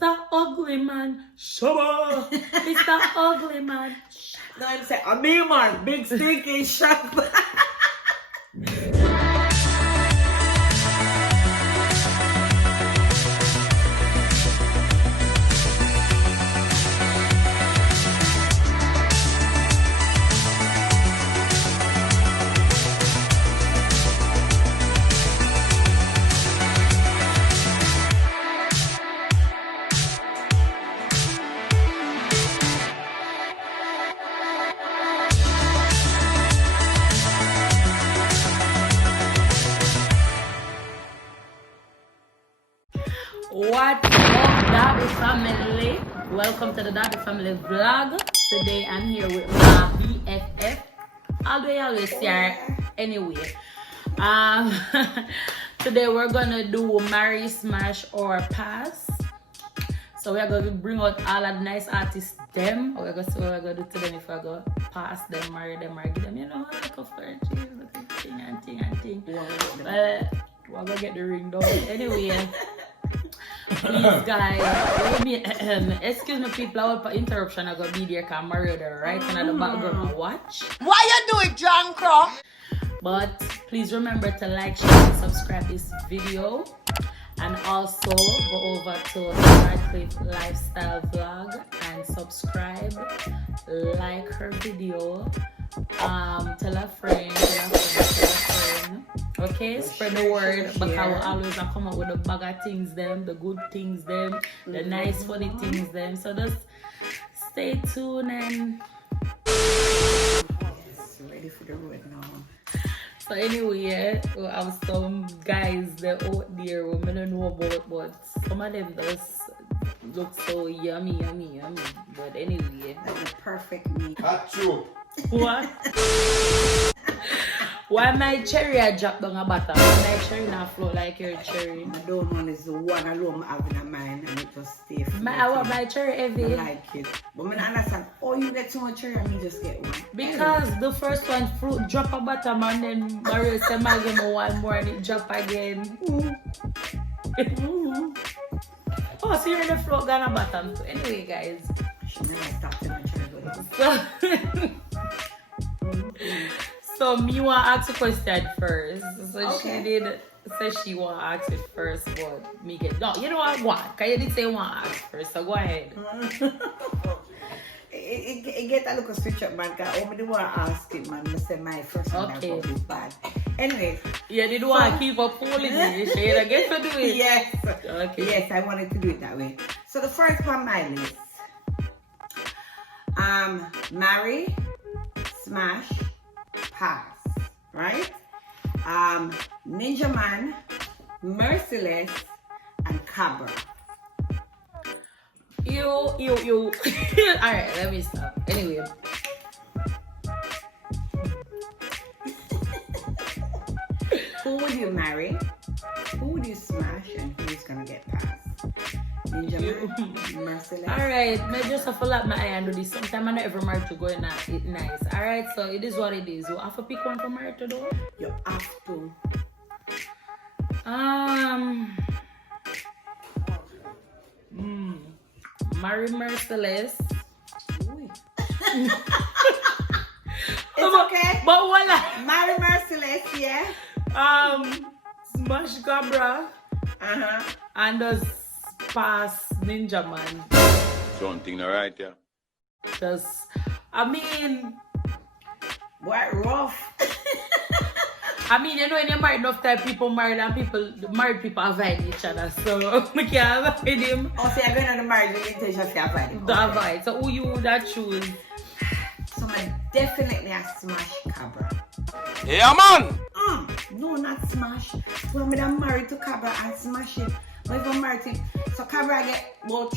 Mr. Ugly Man, Shabba. Mr. Ugly Man. No, I'm saying, I'm me, man. Big stinking shop. What's up, Derby family? Welcome to the Derby family vlog. Today I'm here with my BFF. Always here anyway. Today we're gonna do marry, smash, or pass. So we're gonna bring out all of the nice artists. Them. We're gonna see what we're gonna do to them if we're gonna pass them, marry them, or give them, you know, like a flirt, thing and thing. But we're gonna get the ring done anyway. Please guys, excuse me people, I will put interruption. I got be there because Mario right in the background watch. Why you do it, John Crow? But please remember to like, share, and subscribe this video. And also go over to Radcliffe Lifestyle Vlog and subscribe, like her video, tell a friend. Okay, spread the word because we always come up with the bag of things them, the good things them, the nice funny things them. So just stay tuned and Ready for the road now. so anyway, we have some guys that out there we don't know about, but some of them just look so yummy. But anyway, Like the perfect meat. That's true. what? Why my cherry I drop down a bottom? My cherry not float like your cherry. I don't know, it's the one alone I have in my mind and it just stays. I want my cherry heavy. I like it. But I understand, oh, you get so much cherry and me just get one. Because the first one fruit drop a bottom and then Mario said I give me one more and it drop again. Oh, so you're in the float gone a bottom too. Anyway guys. She never stopped in my cherry. So me want to ask a question first. So Okay. she did say she want to ask it first, but me get no. You know what I want? Cause you did say want to ask first. So go ahead. It get a little switch up, man. Cause I only want to ask it, man. I say my first one Okay. is bad. Anyway, You did want to keep up pulling me. She did get to do it. yes, Okay. yes, I wanted to do it that way. So the first one, my list. Marry, smash, pass, right? Ninja Man, Merciless, and Cabra. You. Alright, let me stop. Anyway. Who would you marry? Who would you smash? And who's gonna get passed? Ninja Man, Merciless. Alright, me just have to lock my eye and do this. Sometimes I not ever married to go in it nice. Alright, so it is what it is. You have to pick one from married to do. You have to. Marry Merciless. Ooh. It's okay. But voila. Marry Merciless, yeah. Smash Cabra and just pass Ninja Man. Something alright, yeah. Just, I mean, What rough. you know, when you're married enough time, people married and married people avoid each other. So, we can't avoid him. Oh, so you're going on the marriage with the intention to avoid him. The avoid. So, who you would that choose? So I definitely a smash Cabra. Yeah, man! No, not smash. When I'm married to Cabra and smash it. But if I'm married to so Cabra get about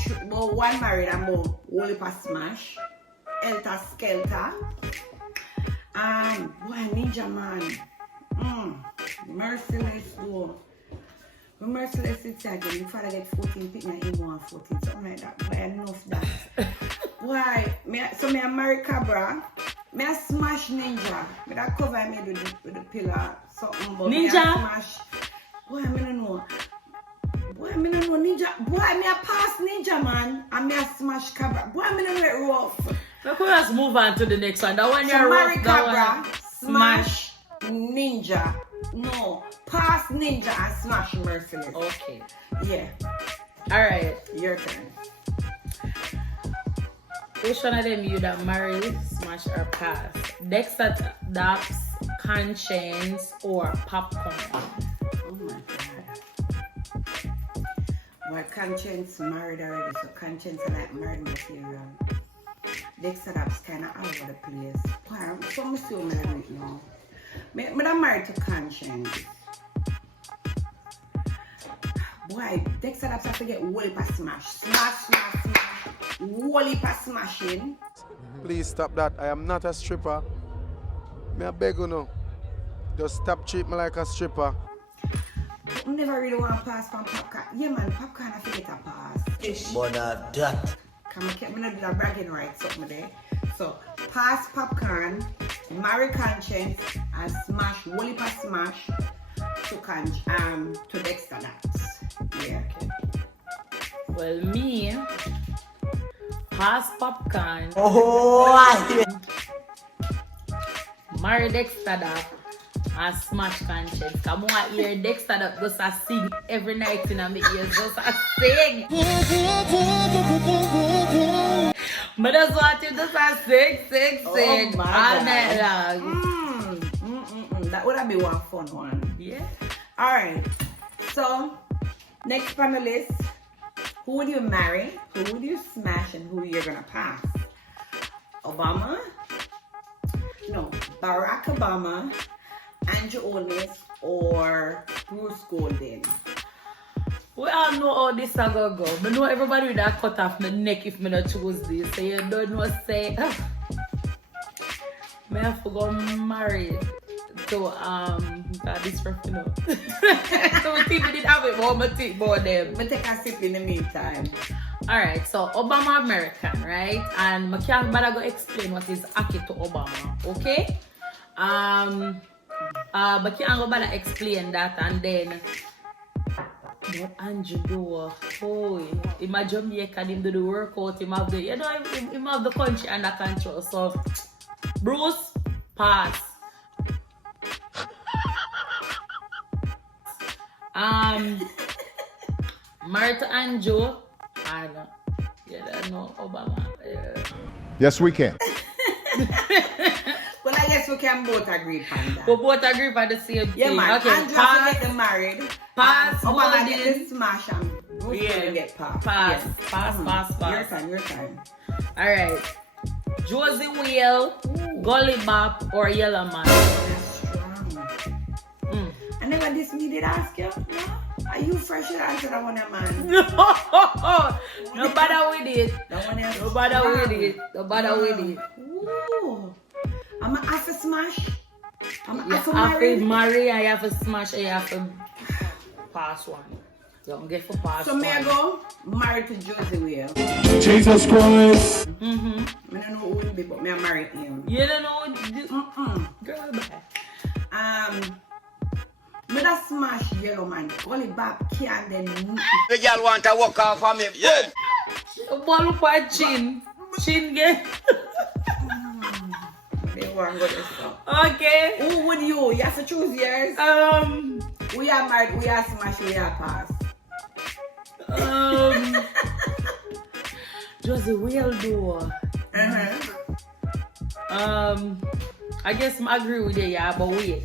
one married and about whole heap of smash. Elter Skelter. And boy, Ninja Man. Merciless though. When Merciless it's again, if I get 14, pick my ego on 14, something like that. But enough that. Why? So I marry Cabra. I smash Ninja. I that cover me with the pillar. Something but Ninja? I smash. Boy, I don't know. Boy, Boy, me no know ninja. Boy, me a pass ninja man. And me a smash cabra. Boy, me no know it rough. Look, let's move on to the next one. That one So you're marry rough, that cabra, one. smash ninja. No, pass ninja and smash merciless. Okay. Yeah, Alright. your turn. Which one of them you that marry, smash, or pass? Dexter Daps, Conscience, or Popcorn? Oh my god. Well, Conscience married already, so Conscience are like married material. Dexter Daps kind of all over the place. Boy, so I'm still married now. I'm married to Conscience. Boy, Dexter Daps have to get whole heap of smash. Smash. Whole heap of smashing. Please stop that. I am not a stripper. Me I beg you now. Just stop treat me like a stripper. I never really want to pass from popcorn. Yeah man, popcorn I forget a pass. But that. Come on, I'm not doing a bragging rights something there. So pass popcorn, marry Conscience, and smash whole heap of smash to Dexter Daps. Yeah. Well, me, pass Popcorn, marry Dexter Daps, and smash Conscience. Come on, hear Dexter Daps just a sing every night in my ears, just a sing. But that's what you just a sing Oh my all God. night long. That would have been one fun one. Yeah. Alright. So next panelist, who would you marry? Who would you smash and who you're gonna pass? Obama? No, Barack Obama, Andrew Olness, or Bruce Golden? We all know how this is gonna go. I know everybody with that cut off my neck if I not choose this. So you don't know say I have to go married to this rough, you know. So we think we didn't have it, but I'm think about them. I'm take a sip in the meantime. Alright, so Obama American, right? And I can't bother go explain what is Aki to Obama, okay? But can't go bother explain that and then but Andrew do him a Jamaican, him do the workout, him have the him have the country under control. So Bruce, pass. Married to Andrew, I know Obama. Yeah. Yes, we can. Well, I guess we can both agree on that. We both agree for the same thing. Yeah, man. Okay, Andrew pass. have to get married. Pass, Obama Golden. get the smash and Bruce Yeah. will get passed. Pass, Yes. pass, Your pass. time, your time. Alright. Josie Whale, Gully Bop, or Yellow Man? That's strong. I never this me did ask you. No? Are you fresh to answer that one, man? No bother with it. That one is No bother strong. with it. No bother with it. Ooh. I'm going to have to smash. I'm going You to have to marry. marry, and you have to smash, and you have to pass one. You don't get for pass So one. may I go married to Josie Whale? Jesus Christ. I don't know who will be, but may I marry him. You don't know what to do. Girl, bye. Me da smash Yellow Man. Gully Bop can then. The girl want to walk off of me. Yeah. The ball up her chin. Chin get. They want to go this stuff. Okay. Who would you? You have to choose yours. We are married, we are smash, we are pass. Josie Whale though. I guess I agree with you, yeah, but wait.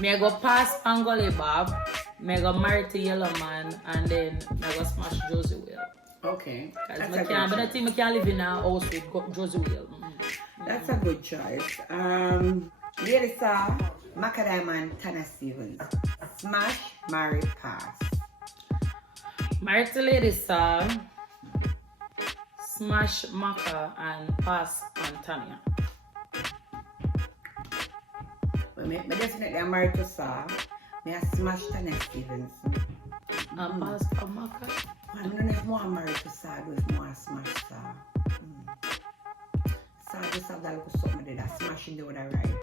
Me I go pass Angole Bob, me I go marry to Yellow Man, and then me I go smash Josie Whale. Okay. Because That's I a good don't choice. think I can live in a house with Josie Whale. That's a good choice. Lady Star, Macadam and Tana Stevens. Smash, marry, pass. Marry to Lady Star, smash Maka, and pass on Tanya. Well, me definitely I'm married to Star. Me I smash Tana Stevens. And pass for Maka. I don't know if more I'm married to Star or if more I smash Star. Star just have that little something there that smashing the other right.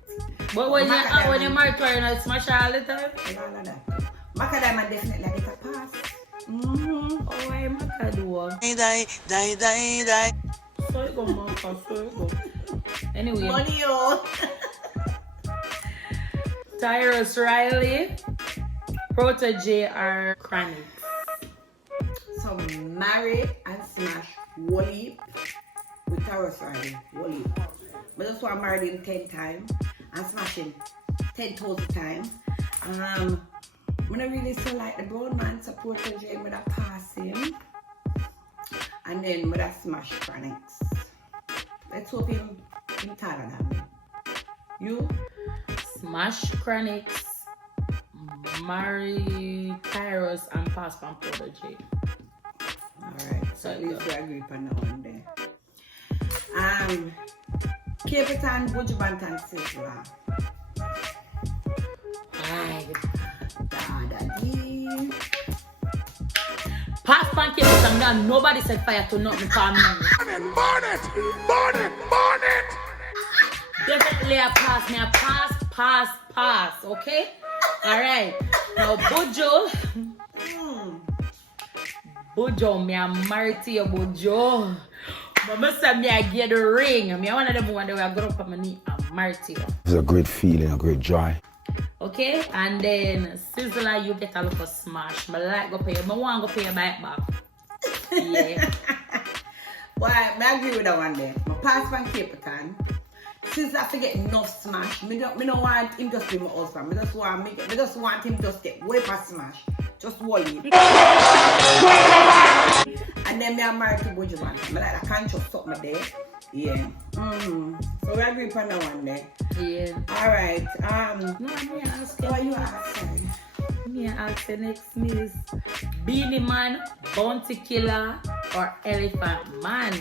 But when Macadam you marry to her, you not smash her all the time? And all of that. Macadam and definitely I get a pass. Oh, I'm a do. Die. So you go, Martha, so you go. Anyway, Money, yo. Tyrus Riley, Protege are chronic. So marry and smash Wally with Taurus Riley. Wally. But that's why I married him 10 times and smash him 10,000 times. I don't really so like the brown man support Protege with a pass him. And then with a smash chronics. Let's hope him taller than me. You? Smash Chronics, marry Tyrus, and pass from Protege. Alright, so at least we agree on that one there. Capitan Bujubantan Sizzler. Aye. Daddy. Pass from Capitan, now nobody set fire to nothing for me. Burn it! Definitely a pass, me a pass, okay? Alright. Now Bujo, me a marry to you, Bujo. But I said me I get the ring. Me I one of them one that I got up on my knee and marry to you. It's a great feeling, a great joy. Okay? And then Sizzler, you get a look of smash. I like go pay you. I want to go pay you back. Yeah. Well, I agree with that one there. My pass from Capitan. Since I forget enough smash, me don't want him just be my husband. Me just want him just get way past smash. Just Wally. And then me I'm married to Buju man. Me like I can't just stop my day. Yeah. So we agree on that one there. Yeah. Alright. No, me ask you. What you asking? Me ask the next is Beanie Man, Bounty Killer, or Elephant Man?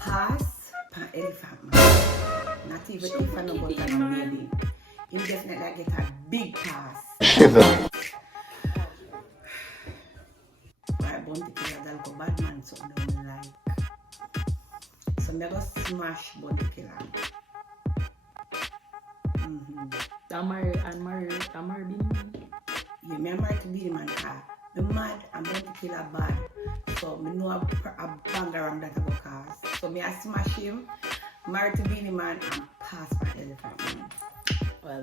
Pass. Elephant man. Not even if I know about that baby. He definitely get a big pass. Why Bounty Killer that go bad man so don't like. So me go smash Bounty Killer. I'm married Beanie Man. Yeah, me married to Beanie Man car. Me mad and Bounty Killer bad. So me know a banger on that about cars. So me I smash him, married to Beanie Man and pass by Elephant Man. Well,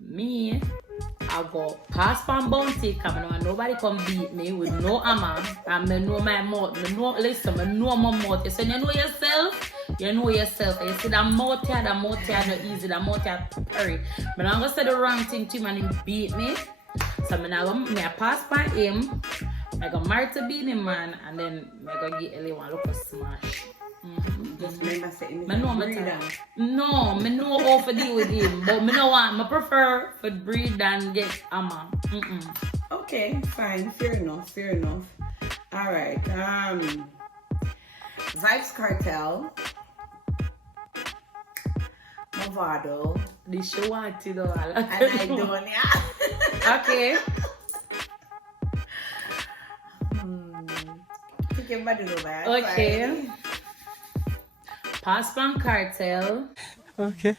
me, I go pass from Bounty because I know nobody come beat me with no hammer. And I know my mouth. I know my mouth. You say you know yourself. And you see that mouth here not easy. That mouth here hurry. But I'm going to say the wrong thing to him and he beat me. So I pass by him. I go married to Beanie Man and then I go get Ellie look for smash. Just remember saying I know I know how to deal with him, but I prefer for breed than get hammer. Okay, fine, fair enough. Alright, Vibes Cartel, Movado, The show want to know. and I don't, yeah. Okay. Take your body over. Okay. Pass from Cartel. Okay.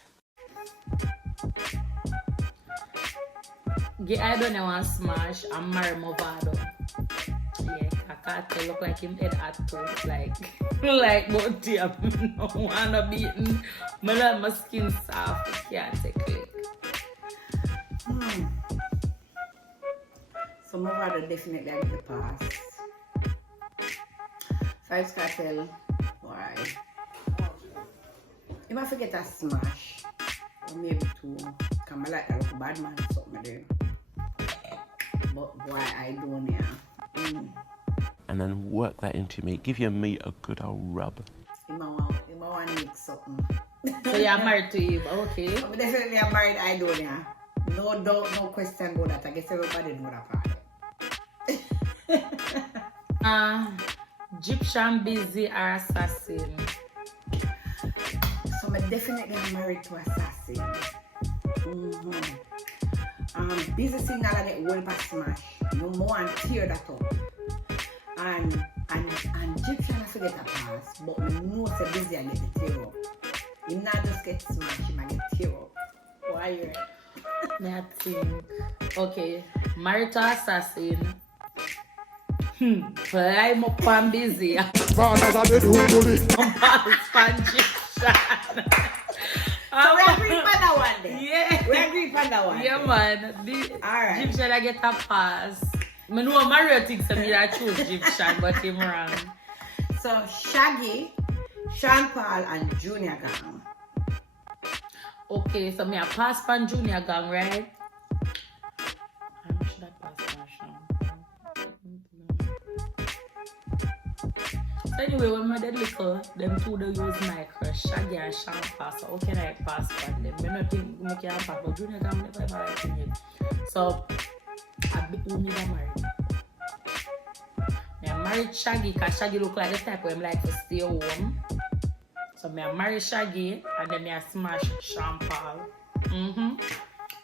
I don't want to smash and marry Movado. Yeah, Cartel look like him head at two. Like both them. No wanna beaten. I love my skin soft. Can't take it. So Movado definitely get the pass. Vibes Cartel, why? If I forget a smash, or maybe two, come like a little bad man or something there. But why I don't, yeah. And then work that into meat. Give your meat a good old rub. I want to make something. So you're married to him, okay? But definitely I'm married, I don't, yeah. No doubt, no question about that. I guess everybody know that part. Egyptian busy or assassin? So I definitely am married to assassin. Busy signal I get one pass smash. No more and tear that up. And Egyptian I forget a pass, but I know so busy I get the tear up. He not just get smashed, he might get tear up. Why you Me I think. Okay, married to assassin. Fly up and busy. So we agree on that one then. Yeah. We agree on that one. Yeah, then. man. Alright. Egyptian I get a pass. I know Mario thinks me I choose Egyptian, but him wrong. So Shaggy, Sean Paul, and Junior Gang. Okay, so me a pass pan Junior Gang, right? How should I pass pan Sean? So anyway, when my dad little, them two they use my crush, Shaggy and Sean Paul. So how can I pass pan them? I don't think I can pass, but Junior Gang never ever like me. So I be who me that married. I married Shaggy because Shaggy look like the type where I'm like to stay home. So I marry Shaggy and then I smash Sean Paul.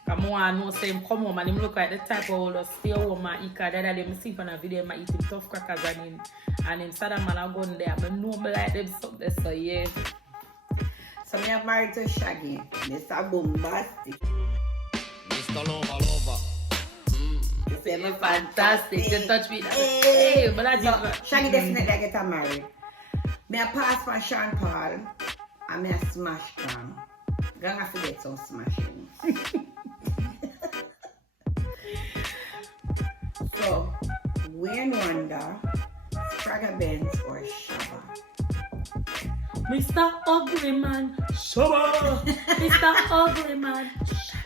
I want to know say him come home and him look like the type who will stay home and eat because that them see on a video and eat him tough crackers and him sad man I go in there. I know me like them something so yeah. So me have married to Shaggy, Mr. Bombastic. Mr. Lover. You say me Fantastic. You touch me. Hey. Hey, but that's So it. Shaggy definitely I get her married. Me a pass for Sean Paul and me a smash Gang. Gang have to get some smashing. So Wayne Wonder, Spragga Benz or Shabba. Mr. Ugly Man, Shabba. Mr. Ugly Man.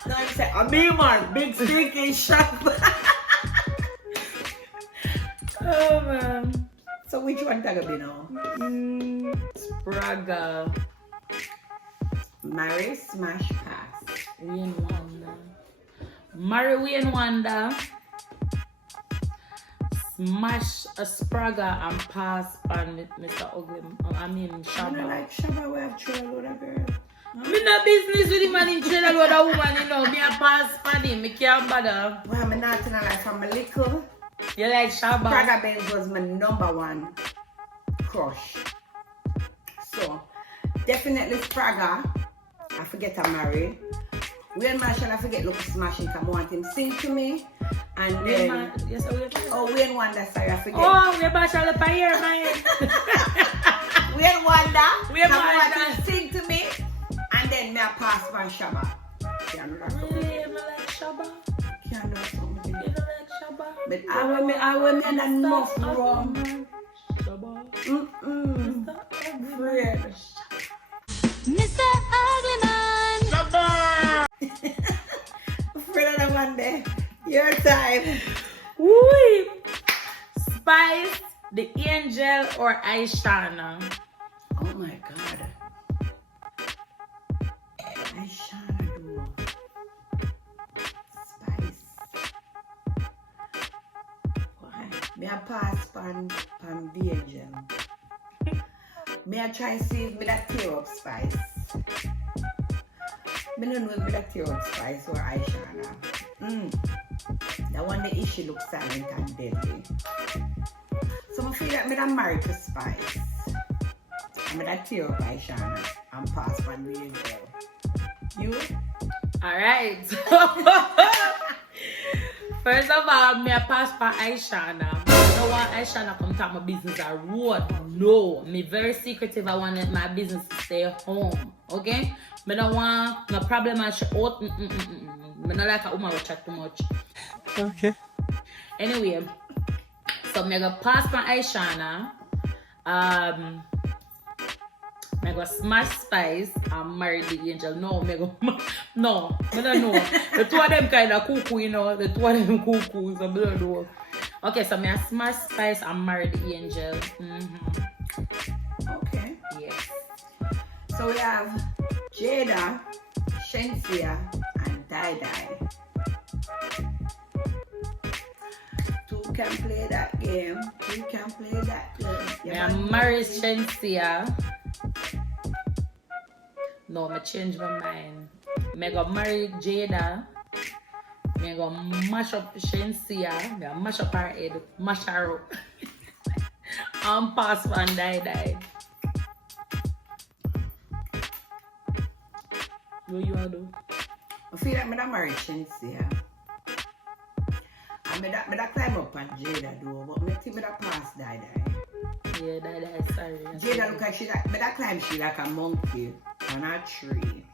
No, I'm saying, I'm me man, big stinking Shabba. Oh man. So which one that gonna be now? Spragga. Marry, smash, pass. Wayne Wonder. Marry Wayne Wonder. Smash a Spragga and pass on Mr. Ugly. I mean I don't Shabba. like Shabba, we have trouble with a girl. Me no business with the man in trailer with a woman, you know. Me a pass on him. Me can't bother. Well, I'm not in a life from a little. You like Shabba? Spragga Benz was my #1 crush. So, definitely Spragga. I forget I'm married. Wayne Marshall, I forget look smashing because I want him sing to me. And then, Yes, Wayne Wonder, sorry, I forget. Oh, we're Marshall up here, man. Wayne Wonder, Wayne I want Wonder. him sing to me. And then me a pass by Shabba. Can't do that. Really? You like Shabba? Can't do something. You don't like Shabba? But I will me and enough wrong. Shabba. Fred. Mr. Ugly Man. Fred on one day. Your time. Woo! Spice, the Angel, or Aishana? Oh my God. I shall do Spice. Why? Me a pass pan the Angel. Me a try and see if me that tear up Spice. Me don't know if me that tear up Spice or Aishana. That one the issue looks silent and deadly. So I feel like me that married to Spice. I'm that tear up Aishana and pass pan the Angel. You? Alright. First of all, me a pass for Aishana. I don't want Aishana come talk my business a road. No. Me very secretive. I want my business to stay home. Okay? Me don't want no problem and shit out. Me not like a woman will chat too much. Okay. Anyway. So me go pass for Aishana. I go smash Spice and marry the Angel. No, me go no, I don't know. The two of them kind of cuckoo, you know. The two of them cuckoo, so I don't know. Okay, so me smash Spice and marry the Angel. Okay. Yes. So we have Jada, Shensia, and Dai Dai. Two can play that game. Three can play that game. Me marry Shensia. No, I change my mind. Me go marry Jada. Me go mash up Shensia. Me go mash up her head. Mash her up. And pass one die. What you want to do? I feel like I'm married since yeah. I climb up on Jada though, but I think I pass die. Yeah, that sorry. Jada look like I climb she like a monkey on a tree.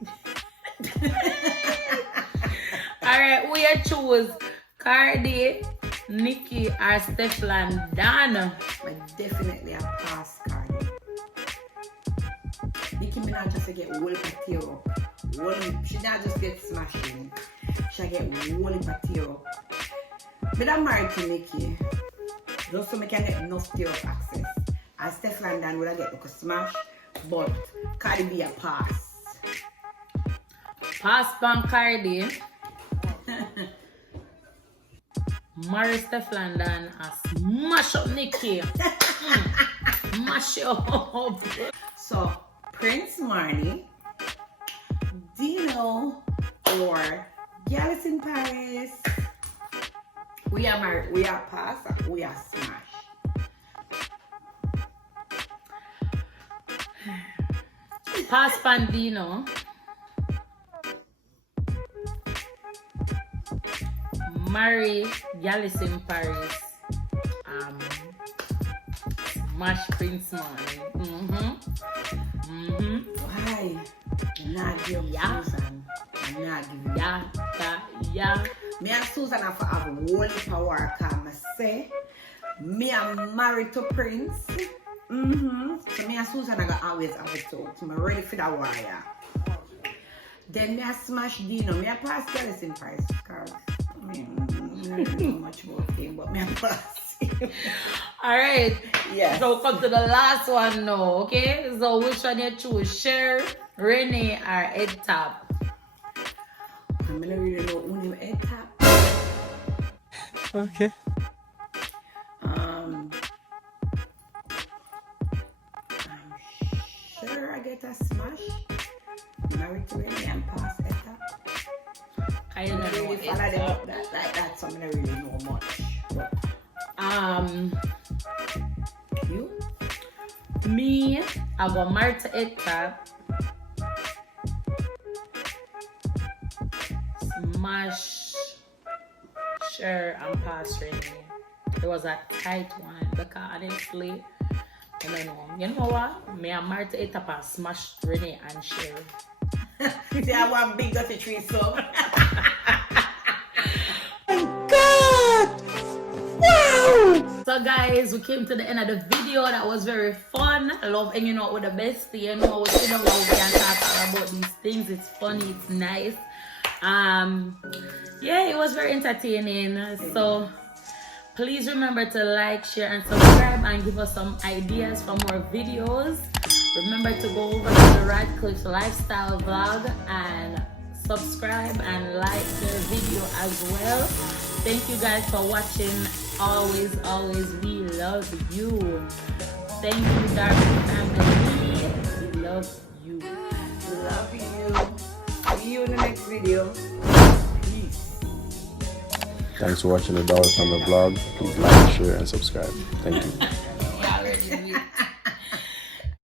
Alright, we choose Cardi, Nikki, or Stefan Dana. But definitely a pass Cardi. Nicki Minaj just get whole tear up. She not just get smashing. She get whole tear up. But I'm married to Nikki. Just so I can get enough tear up access. And Stefan Dan would I get like a smash. But Cardi be a pass. Pass pan Cardi. Marry Stefan Dan and smash up Nikki. Mash up. So Prince Marnie, Dino, or Gallus in Paris. We are married, we are pass, we are smash. Pass Pandino. Marry Gallus in Paris. Smash Prince Marnie. Why? I'm not giving Susan. I'm not giving Yeah. Me and Susan have holy power come say. Me am married to Prince. So me and Susan are always have it out. I'm ready for the wire. Then me a smash Dino. Me a pass Gallus in Paris. Because I don't know much about him, but me a pass him. Alright. Yes. So come to the last one now, okay? So which one you choose? Cher, Renee, or Ed Top? I don't really know who name Ed Top. Okay. I'm sure I get a smash. Married to Renee and pass Ed Top. I don't know. Really follow them up like that, so I don't really know much. But, you? Me, I got married to Ed Top. Smash, Cher, and pass Renee. It was a tight one because honestly, I don't know. You know what? Me, I'm married to Ed Top and smash Renee and Cher. See, I want big dirty tree, so. So guys, we came to the end of the video. That was very fun. I love hanging out with the bestie. You know, we sit down we can talk about these things. It's funny, it's nice. Yeah, it was very entertaining. So please remember to like, share, and subscribe, and give us some ideas for more videos. Remember to go over to the Radcliffe Lifestyle Vlog and subscribe and like the video as well. Thank you guys for watching. Always, we love you. Thank you, Darby family. We love you. Love you. See you in the next video. Peace. Thanks for watching the Dollar Family vlog. Please like, share, and subscribe. Thank you.